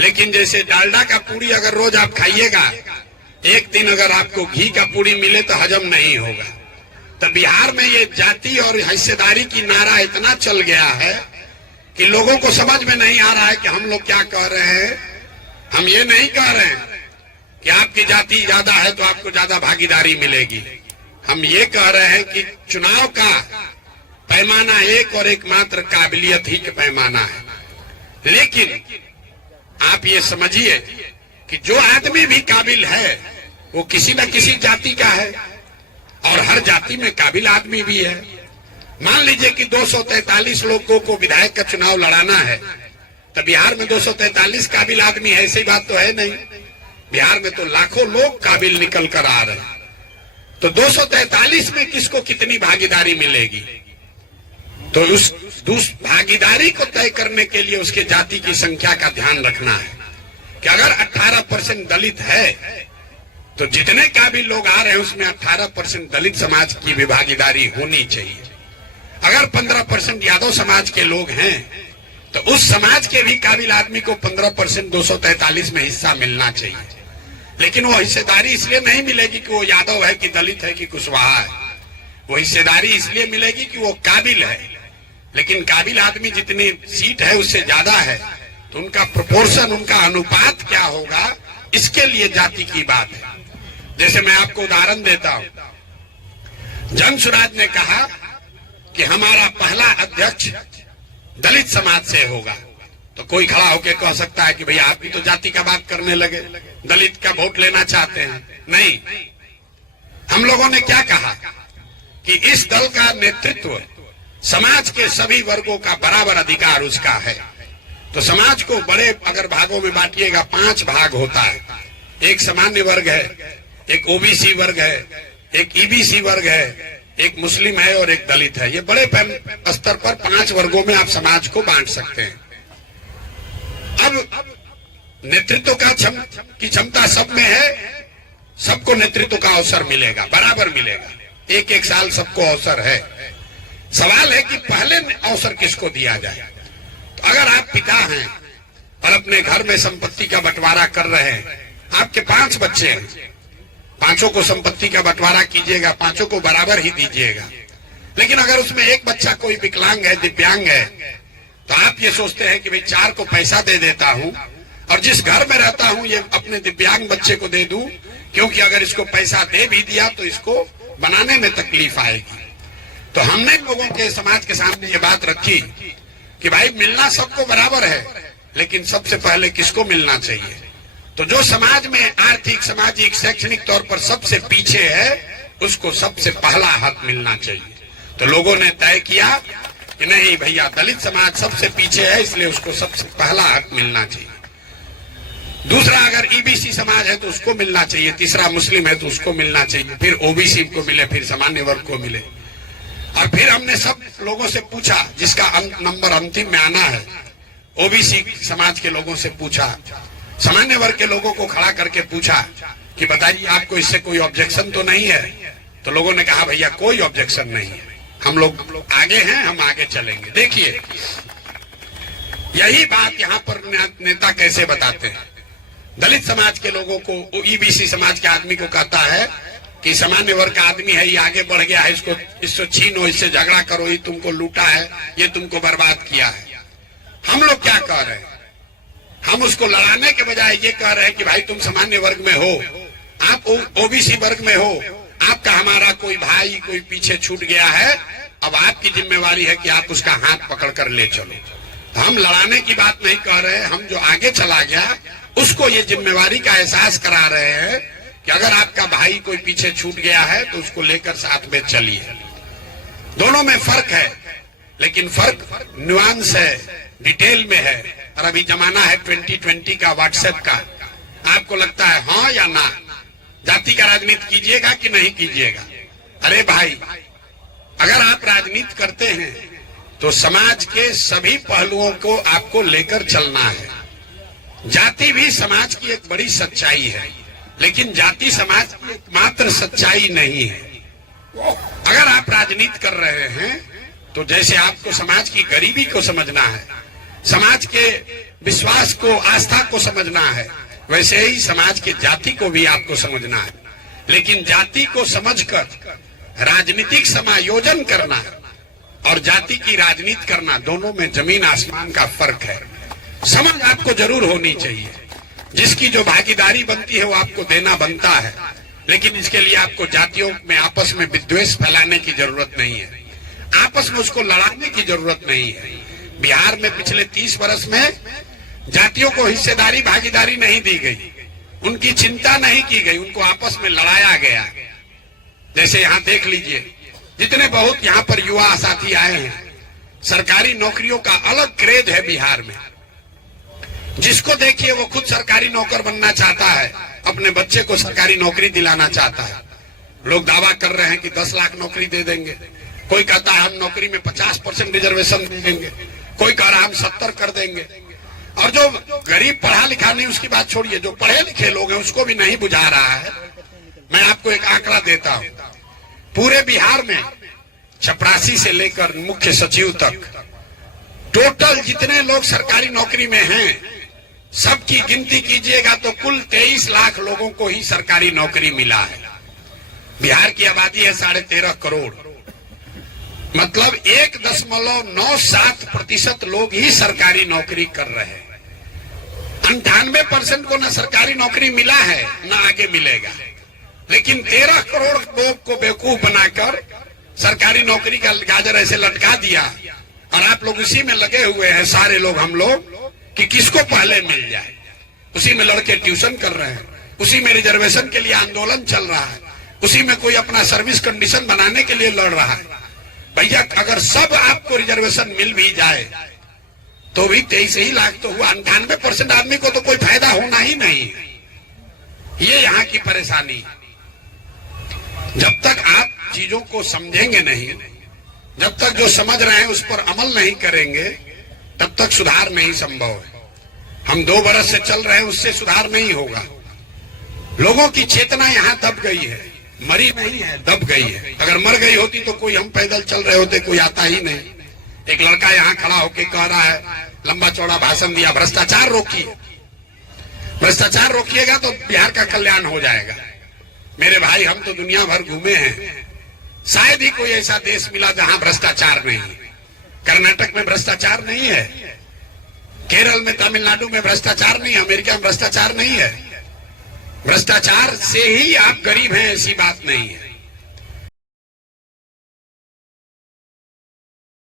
लेकिन जैसे डालडा का पूरी अगर रोज आप खाइएगा, एक दिन अगर आपको घी का पूरी मिले तो हजम नहीं होगा। तो बिहार में ये जाति और हिस्सेदारी की नारा इतना चल गया है कि लोगों को समझ में नहीं आ रहा है कि हम लोग क्या कह रहे हैं। हम ये नहीं कह रहे हैं कि आपकी जाति ज्यादा है तो आपको ज्यादा भागीदारी मिलेगी। हम ये कह रहे हैं कि चुनाव का पैमाना एक और एकमात्र काबिलियत ही का पैमाना है। लेकिन आप ये समझिए कि जो आदमी भी काबिल है वो किसी न किसी जाति का है, और हर जाति में काबिल आदमी भी है। मान लीजिए कि 243 लोगों को विधायक का चुनाव लड़ाना है, तो बिहार में 243 काबिल आदमी है, ऐसी बात तो है नहीं। बिहार में तो लाखों लोग काबिल निकल कर आ रहे हैं। तो 243 में किसको कितनी भागीदारी मिलेगी, तो उस भागीदारी को तय करने के लिए उसके जाति की संख्या का ध्यान रखना है कि अगर 18% दलित है तो जितने काबिल लोग आ रहे हैं उसमें 18% दलित समाज की भी भागीदारी होनी चाहिए। अगर 15% यादव समाज के लोग हैं तो उस समाज के भी काबिल आदमी को 15% 243 में हिस्सा मिलना चाहिए। लेकिन वो हिस्सेदारी इसलिए नहीं मिलेगी कि वो यादव है कि दलित है कि कुशवाहा है। वो हिस्सेदारी इसलिए मिलेगी कि वो काबिल है। लेकिन काबिल आदमी जितनी सीट है उससे ज्यादा है तो उनका प्रोपोर्शन, उनका अनुपात क्या होगा, इसके लिए जाति की बात है। जैसे मैं आपको उदाहरण देता हूं, जन सुराज ने कहा कि हमारा पहला अध्यक्ष दलित समाज से होगा, तो कोई खड़ा होकर कह सकता है कि भैया आप भी तो जाति का बात करने लगे, दलित का वोट लेना चाहते हैं। नहीं, हम लोगों ने क्या कहा कि इस दल का नेतृत्व समाज के सभी वर्गों का बराबर अधिकार उसका है। तो समाज को बड़े अगर भागों में बांटिएगा, 5 भाग होता है। एक सामान्य वर्ग है, एक ओबीसी वर्ग है, एक ईबीसी वर्ग है, एक मुस्लिम है और एक दलित है। ये बड़े स्तर पर 5 वर्गों में आप समाज को बांट सकते हैं। अब नेतृत्व की क्षमता सब में है, सबको नेतृत्व का अवसर मिलेगा, बराबर मिलेगा, एक साल सबको अवसर है। सवाल है कि पहले अवसर किसको दिया जाए। तो अगर आप पिता हैं और अपने घर में संपत्ति का बंटवारा कर रहे हैं, आपके 5 बच्चे हैं, 5 को संपत्ति का बंटवारा कीजिएगा, 5 को बराबर ही दीजिएगा। लेकिन अगर उसमें एक बच्चा कोई विकलांग है, दिव्यांग है, तो आप ये सोचते हैं कि भाई 4 को पैसा दे देता हूं और जिस घर में रहता हूं ये अपने दिव्यांग बच्चे को दे दूं, क्योंकि अगर इसको पैसा दे भी दिया तो इसको बनाने में तकलीफ आएगी। तो हमने लोगों के समाज के सामने ये बात रखी कि भाई मिलना सबको बराबर है, लेकिन सबसे पहले किसको मिलना चाहिए। तो जो समाज में आर्थिक, सामाजिक, शैक्षणिक तौर पर सबसे पीछे है उसको सबसे पहला हक मिलना चाहिए। तो लोगों ने तय किया कि नहीं भैया, दलित समाज सबसे पीछे है इसलिए उसको सबसे पहला हक मिलना चाहिए। दूसरा, अगर ईबीसी समाज है तो उसको मिलना चाहिए, तीसरा मुस्लिम है तो उसको मिलना चाहिए, फिर ओबीसी को मिले, फिर सामान्य वर्ग को मिले। और फिर हमने सब लोगों से पूछा, जिसका नंबर अंतिम में आना है, ओबीसी समाज के लोगों से पूछा, सामान्य वर्ग के लोगों को खड़ा करके पूछा कि बताइए आपको इससे कोई ऑब्जेक्शन तो नहीं है। तो लोगों ने कहा भैया कोई ऑब्जेक्शन नहीं है, हम लोग आगे हैं, हम आगे चलेंगे। देखिए यही बात यहाँ पर नेता कैसे बताते हैं। दलित समाज के लोगों को, ईबीसी समाज के आदमी को कहता है कि सामान्य वर्ग का आदमी है, ये आगे बढ़ गया है, इसको छीनो, इससे झगड़ा करो, ये तुमको लूटा है, ये तुमको बर्बाद किया है। हम लोग क्या कह रहे हैं, हम उसको लड़ाने के बजाय ये कह रहे हैं कि भाई तुम सामान्य वर्ग में हो, आप ओबीसी वर्ग में हो, आपका हमारा कोई भाई कोई पीछे छूट गया है, अब आपकी जिम्मेवारी है कि आप उसका हाथ पकड़ कर ले चलो। तो हम लड़ाने की बात नहीं कह रहे हैं, हम जो आगे चला गया उसको ये जिम्मेवारी का एहसास करा रहे हैं कि अगर आपका भाई कोई पीछे छूट गया है तो उसको लेकर साथ में चलिए। दोनों में फर्क है, लेकिन फर्क नुआंस है, डिटेल में है। और अभी जमाना है 2020 का, व्हाट्सएप का। आपको लगता है हाँ या ना, जाति का राजनीति कीजिएगा कि नहीं कीजिएगा। अरे भाई, अगर आप राजनीति करते हैं तो समाज के सभी पहलुओं को आपको लेकर चलना है। जाति भी समाज की एक बड़ी सच्चाई है, लेकिन जाति समाज की एकमात्र सच्चाई नहीं है। अगर आप राजनीति कर रहे हैं तो जैसे आपको समाज की गरीबी को समझना है, समाज के विश्वास को, आस्था को समझना है, वैसे ही समाज की जाति को भी आपको समझना है। लेकिन जाति को समझकर राजनीतिक समायोजन करना और जाति की राजनीति करना, दोनों में जमीन आसमान का फर्क है। समझ आपको जरूर होनी चाहिए। जिसकी जो भागीदारी बनती है वो आपको देना बनता है, लेकिन इसके लिए आपको जातियों में आपस में विद्वेष फैलाने की जरूरत नहीं है, आपस में उसको लड़ाने की जरूरत नहीं है। बिहार में पिछले 30 वर्ष में जातियों को हिस्सेदारी, भागीदारी नहीं दी गई, उनकी चिंता नहीं की गई, उनको आपस में लड़ाया गया। जैसे यहाँ देख लीजिए, जितने बहुत यहाँ पर युवा साथी आए हैं, सरकारी नौकरियों का अलग क्रेज है बिहार में। जिसको देखिए वो खुद सरकारी नौकर बनना चाहता है, अपने बच्चे को सरकारी नौकरी दिलाना चाहता है। लोग दावा कर रहे हैं कि 10 लाख नौकरी दे देंगे, कोई कहता है हम नौकरी में 50% रिजर्वेशन दे देंगे, कोई कह रहा है हम 70 कर देंगे। और जो गरीब पढ़ा लिखा नहीं, उसकी बात छोड़िए, जो पढ़े लिखे लोग हैं उसको भी नहीं बुझा रहा है। मैं आपको एक आंकड़ा देता हूं, पूरे बिहार में चपरासी से लेकर मुख्य सचिव तक टोटल जितने लोग सरकारी नौकरी में हैं, सबकी गिनती कीजिएगा तो कुल 23 लाख लोगों को ही सरकारी नौकरी मिला है। बिहार की आबादी है 13.5 करोड़, मतलब 1.97% लोग ही सरकारी नौकरी कर रहे हैं। 98% को ना सरकारी नौकरी मिला है ना आगे मिलेगा। लेकिन 13 करोड़ लोग को बेवकूफ बनाकर सरकारी नौकरी का गाजर ऐसे लटका दिया और आप लोग उसी में लगे हुए हैं, सारे लोग, हम लोग, कि किसको पहले मिल जाए। उसी में लड़के ट्यूशन कर रहे हैं, उसी में रिजर्वेशन के लिए आंदोलन चल रहा है, उसी में कोई अपना सर्विस कंडीशन बनाने के लिए लड़ रहा है। भैया अगर सब आपको रिजर्वेशन मिल भी जाए तो भी 23 ही लाख तो हुआ, 98% आदमी को तो कोई फायदा होना ही नहीं है। ये यहाँ की परेशानी। जब तक आप चीजों को समझेंगे नहीं, जब तक जो समझ रहे हैं उस पर अमल नहीं करेंगे, तब तक सुधार नहीं संभव है। हम 2 बरस से चल रहे हैं, उससे सुधार नहीं होगा। लोगों की चेतना यहाँ दब गई है, मरी नहीं है, दब गई है। अगर मर गई होती तो कोई, हम पैदल चल रहे होते, कोई आता ही नहीं। एक लड़का यहाँ खड़ा होके कह रहा है, लंबा चौड़ा भाषण दिया, भ्रष्टाचार रोकिए, भ्रष्टाचार रोकिएगा तो बिहार का कल्याण हो जाएगा। मेरे भाई, हम तो दुनिया भर घूमे हैं, शायद ही कोई ऐसा देश मिला जहां भ्रष्टाचार नहीं है। कर्नाटक में भ्रष्टाचार नहीं है, केरल में, तमिलनाडु में भ्रष्टाचार नहीं है, अमेरिका में भ्रष्टाचार नहीं है। भ्रष्टाचार से ही आप गरीब हैं ऐसी बात नहीं है।